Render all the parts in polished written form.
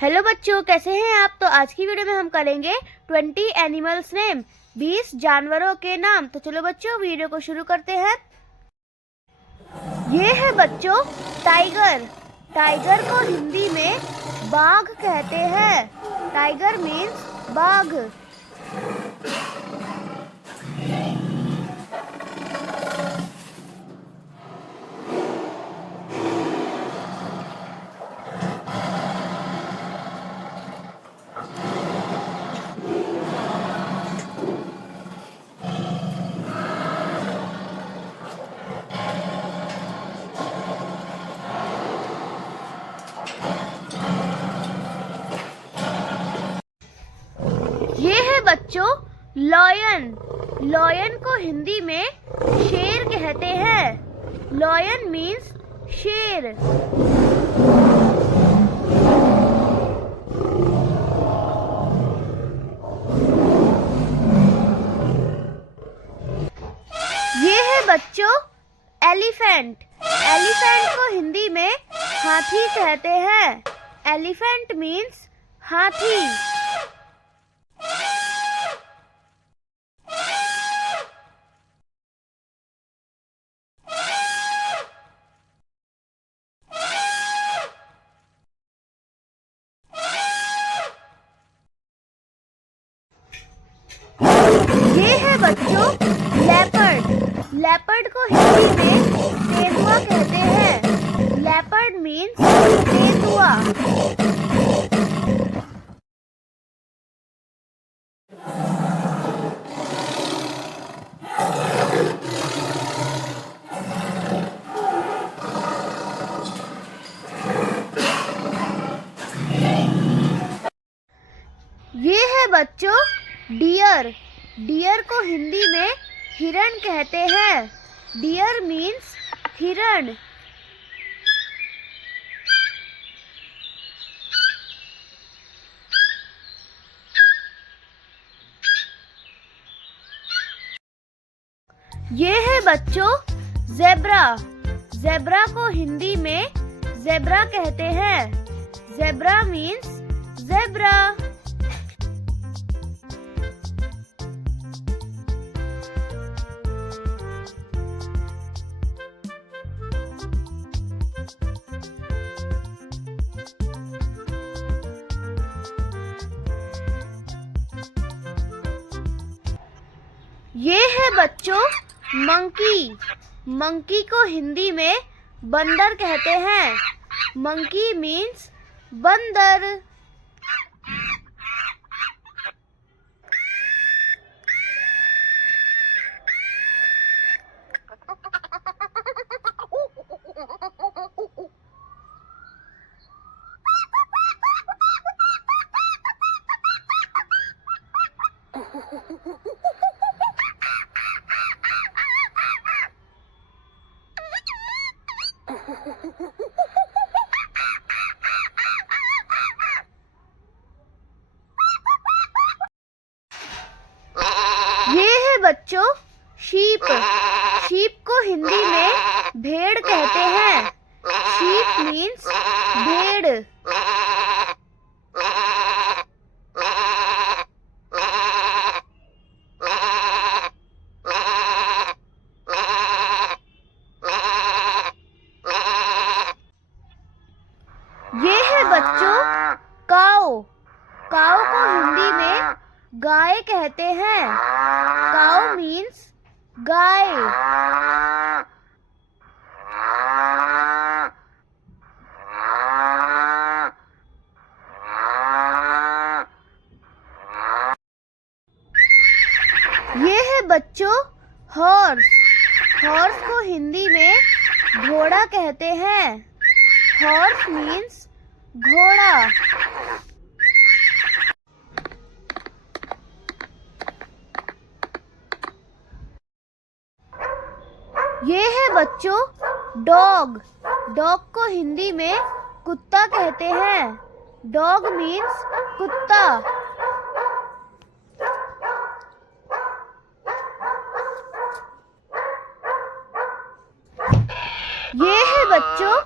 Hello बच्चों, कैसे हैं आप। तो आज की वीडियो में हम करेंगे 20 एनिमल्स नेम, 20 जानवरों के नाम। तो चलो बच्चों वीडियो को शुरू करते हैं। ये है बच्चों टाइगर। टाइगर को हिंदी में बाघ कहते हैं। टाइगर मीन्स बाघ। ये है बच्चों लॉयन। लॉयन को हिंदी में शेर कहते हैं। लॉयन मीन्स शेर। ये है बच्चों एलिफेंट। एलिफेंट को हिंदी में हाथी कहते हैं। एलिफेंट मीन्स हाथी। ये है बच्चों लेपर्ड। लेपर्ड को हिंदी में तेंदुआ कहते हैं। लेपर्ड मीन्स तेंदुआ। ये है बच्चों डियर। डियर को हिंदी में हिरण कहते हैं। डियर मीन्स हिरण। ये है बच्चों ज़ेब्रा। ज़ेब्रा को हिंदी में ज़ेब्रा कहते हैं। Zebra means zebra. ये है बच्चों मंकी। मंकी को हिंदी में बंदर कहते हैं। मंकी मीन्स बंदर। ये है बच्चों शीप। शीप को हिंदी में भेड़ कहते हैं। शीप मीन्स भेड़। ये है बच्चों काऊ। काऊ को हिंदी में गाय कहते हैं। काऊ मीन्स गाय। ये है बच्चों हॉर्स। हॉर्स को हिंदी में घोड़ा कहते हैं। हॉर्स मीन्स घोड़ा। ये है बच्चों डॉग। डॉग को हिंदी में कुत्ता कहते हैं। डॉग मीन्स कुत्ता। ये है बच्चों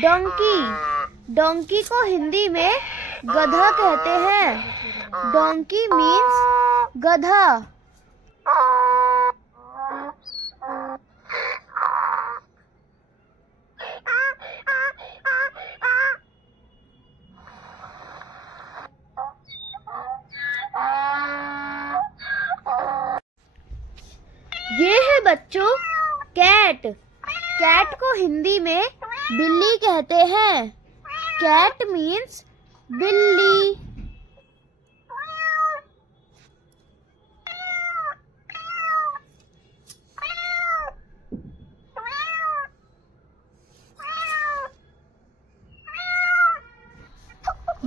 डोंकी। डोंकी को हिंदी में गधा कहते हैं। डोंकी मीन्स गधा। ये है बच्चों कैट। कैट को हिंदी में बिल्ली कहते हैं। कैट मीन्स बिल्ली।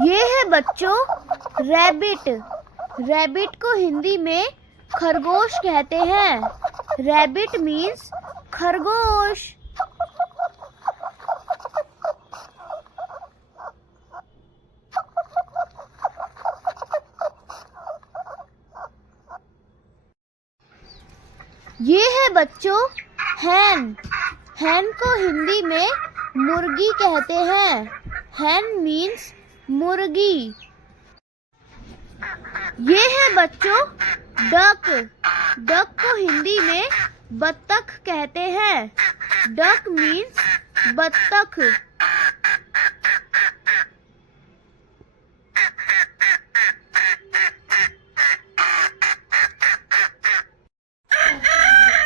ये है बच्चों रैबिट। रैबिट को हिंदी में खरगोश कहते हैं। रैबिट मीन्स खरगोश। ये है बच्चों हैन। हैन को हिंदी में मुर्गी कहते हैं। हैन मीन्स मुर्गी। ये है बच्चों डक। डक को हिंदी में बत्तख कहते हैं। डक मीन्स बत्तख।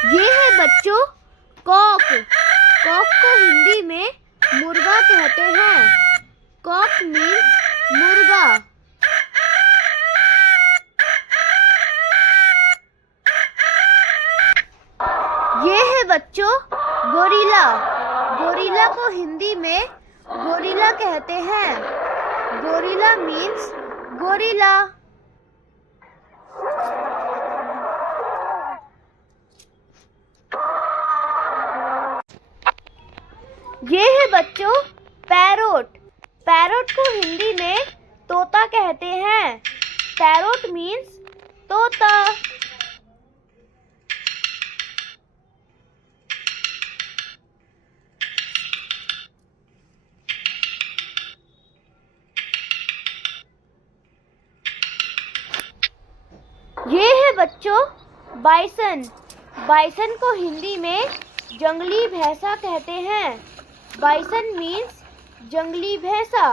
ये है बच्चों कॉक। कॉक को हिंदी में मुर्गा कहते हैं। कॉक मीन्स मुर्गा। ये है बच्चों गोरिल्ला। गोरिल्ला को हिंदी में गोरिल्ला कहते हैं। Gorilla means gorilla. ये है बच्चों पैरोट। पैरोट को हिंदी में तोता कहते हैं। पैरोट मीन्स तोता। ये है बच्चों बाइसन। बाइसन को हिंदी में जंगली भैंसा कहते हैं। बाइसन मीन्स जंगली भैंसा।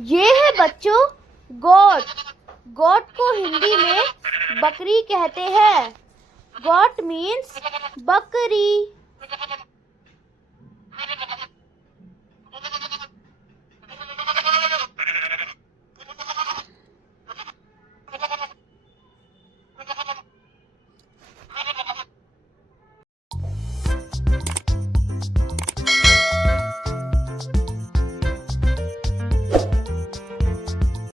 ये है बच्चों गोट। गोट को हिंदी में बकरी कहते हैं। गोट मीन्स बकरी।